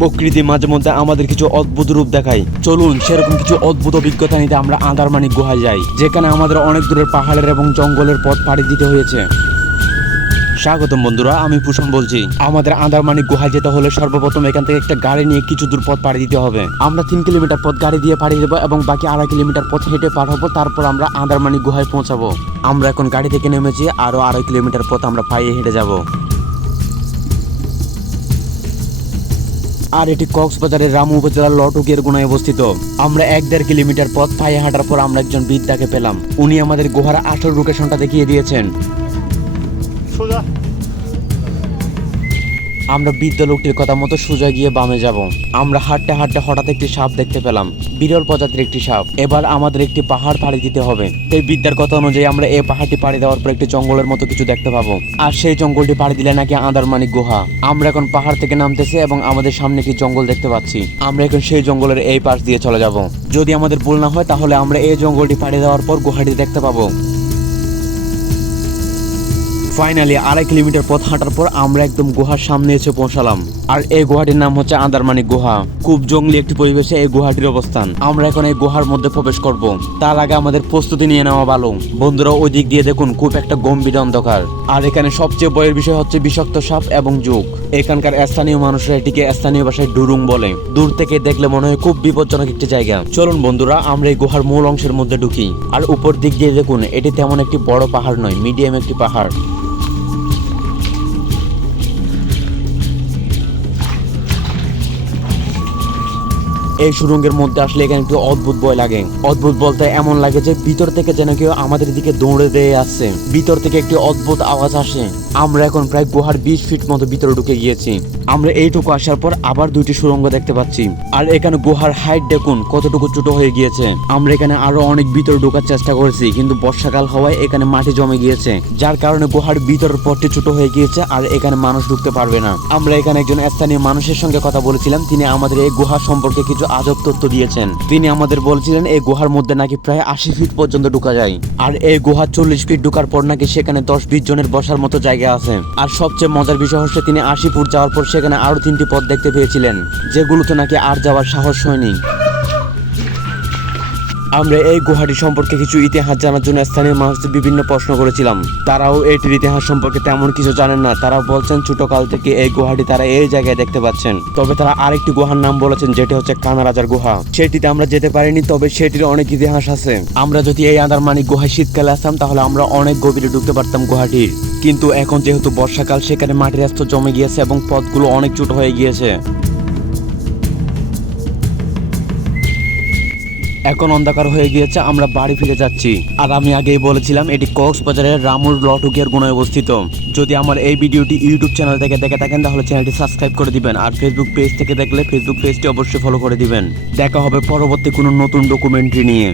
প্রকৃতি মাঝে মধ্যে আমাদের কিছু অদ্ভুত রূপ দেখায়। চলুন সেরকম কিছু অদ্ভুত অভিজ্ঞতা নিতে আমরা আন্দারমানিক গুহায় যাই যেখানে আমাদের অনেক দূরের পাহাড়ের এবং জঙ্গলের পথ পাড়ি দিতে হয়েছে। স্বাগতম বন্ধুরা আমি পুষণ বলছি। আমাদের আন্দারমানিক গুহায় যেতে হলে সর্বপ্রথম এখান থেকে একটা গাড়ি নিয়ে কিছু দূর পথ পাড়ি দিতে হবে। আমরা তিন কিলোমিটার পথ গাড়ি দিয়ে পাড়ি দেবো এবং বাকি আড়াই কিলোমিটার পথ হেঁটে পার হব তারপর আমরা আন্দারমানিক গুহায় পৌঁছাবো। আমরা এখন গাড়ি থেকে নেমেছি আরও আড়াই কিলোমিটার পথ আমরা পায়ে হেঁটে যাব। আর এটি কক্সবাজারের রামু উপজেলার লটুকের গুণায় অবস্থিত। আমরা এক দেড় কিলোমিটার পথ পায়ে হাঁটার পর আমরা একজন বৃদ্ধাকে পেলাম। উনি আমাদের গুহার আসল লোকেশনটা দেখিয়ে দিয়েছেন। সোজা। আমরা বৃদ্ধ লোকটির কথা মতো সোজা গিয়ে বামে যাব। আমরা হাঁটতে হাঁটতে হঠাৎ একটি সাপ দেখতে পেলাম। বিরল প্রজাতির একটি সাপ। এবার আমাদের একটি পাহাড় পাড়ি দিতে হবে। এই বিদ্যার কথা অনুযায়ী আমরা এই পাহাড়টি পাড়ি দেওয়ার পর একটি জঙ্গলের মতো কিছু দেখতে পাবো। আর সেই জঙ্গলটি পাড়ি দিলে নাকি আন্দারমানিক গুহা। আমরা এখন পাহাড় থেকে নামতেছি এবং আমাদের সামনে একটি জঙ্গল দেখতে পাচ্ছি। আমরা এখন সেই জঙ্গলের এই পাশ দিয়ে চলে যাব। যদি আমাদের ভুল না হয়, তাহলে আমরা এই জঙ্গলটি পাড়ি দেওয়ার পর গুহাটি দেখতে পাবো। ফাইনালি আড়াই কিলোমিটার পথ হাঁটার পর আমরা একদম গুহার সামনে এসে পৌঁছালাম। আর এই গুহাটির নাম হচ্ছে আন্দারমানিক গুহা। খুব জঙ্গলি একটি পরিবেশে এই গুহাটির অবস্থান। আমরা এখন এই গুহার মধ্যে প্রবেশ করব। তার আগে আমাদের প্রস্তুতি নিয়ে নেওয়া ভালো। বন্ধুরা, ওই দিক দিয়ে দেখুন, খুব একটা গম্ভীর অন্ধকার। আর এখানে সবচেয়ে বয়ের বিষয় হচ্ছে বিষাক্ত সাপ এবং যুগ। এখানকার স্থানীয় মানুষরা এটিকে স্থানীয় ভাষায় ডুরুং বলে। দূর থেকে দেখলে মনে হয় খুব বিপজ্জনক একটি জায়গা। চলুন বন্ধুরা, আমরা এই গুহার মূল অংশের মধ্যে ঢুকি। আর উপর দিক দিয়ে দেখুন, এটি তেমন একটি বড় পাহাড় নয়, মিডিয়াম একটি পাহাড়। এই সুরঙ্গের মধ্যে আসলে এখানে একটু অদ্ভুত ভয় লাগে। অদ্ভুত বলতে এমন লাগে যে ভিতর থেকে যেন কেউ আমাদের দিকে দৌড়ে দিয়ে আসছে। ভিতর থেকে একটি অদ্ভুত আওয়াজ আসে। আমরা এখন প্রায় গুহার বিশ ফিট মতো ভিতরে ঢুকে গিয়েছি। আমরা এইটুকু আসার পর আবার দুইটি সুরঙ্গ দেখতে পাচ্ছি। আর এখানে গুহার হাইট দেখুন কতটুকু ছোট হয়ে গিয়েছে। আমরা এখানে আরও অনেক ভিতরে ঢোকার চেষ্টা করেছি, কিন্তু বর্ষাকাল হওয়ায় এখানে মাটি জমে গিয়েছে, যার কারণে গুহার ভিতরের পথটি ছোট হয়ে গিয়েছে আর এখানে মানুষ ঢুকতে পারবে না। আমরা এখানে একজন স্থানীয় মানুষের সঙ্গে কথা বলেছিলাম, তিনি আমাদের এই গুহা সম্পর্কে কিছু আজব তথ্য দিয়েছেন। তিনি আমাদের বলছিলেন, এই গুহার মধ্যে নাকি প্রায় আশি ফিট পর্যন্ত ঢুকা যায়। আর এই গুহা চল্লিশ ফিট ঢুকার পর নাকি সেখানে দশ বিশ জনের বসার মতো জায়গা আছে আর সবচেয়ে মজার বিষয় হচ্ছে তিনি আশি ফুট যাওয়ার পর সেখানে আরও তিনটি পথ দেখতে পেয়েছিলেন, যেগুলোতে নাকি আর যাওয়ার সাহস হয়নি। আমরা এই গুহাটি সম্পর্কে কিছু ইতিহাস জানার জন্য স্থানীয় মানুষদের বিভিন্ন প্রশ্ন করেছিলাম। তারাও এটির ইতিহাস সম্পর্কে তেমন কিছু জানেন না। তারা বলছেন, ছোটকাল থেকে এই গুহাটি তারা এই জায়গায় দেখতে পাচ্ছেন। তবে তারা আরেকটি গুহার নাম বলেছেন, যেটি হচ্ছে কানা রাজার গুহা। সেটিতে আমরা যেতে পারিনি, তবে সেটির অনেক ইতিহাস আছে। আমরা যদি এই আন্দারমানিক গুহায় শীতকালে আসতাম, তাহলে আমরা অনেক গভীরে ঢুকতে পারতাম গুহাটির। কিন্তু এখন যেহেতু বর্ষাকাল, সেখানে মাটির স্তর জমে গিয়েছে এবং পথগুলো অনেক ছোট হয়ে গিয়েছে। এখন অন্ধকার হয়ে গিয়েছে, আমরা বাড়ি ফিরে যাচ্ছি। আর আমি আগেই বলেছিলাম, এটি কক্সবাজারের রামুর লটুকিয়ার গুণে অবস্থিত। যদি আমার এই ভিডিওটি ইউটিউব চ্যানেল থেকে দেখে থাকেন, তাহলে চ্যানেলটি সাবস্ক্রাইব করে দিবেন, আর ফেসবুক পেজ থেকে দেখলে ফেসবুক পেজটি অবশ্যই ফলো করে দিবেন। দেখা হবে পরবর্তী কোনো নতুন ডকুমেন্টারি নিয়ে।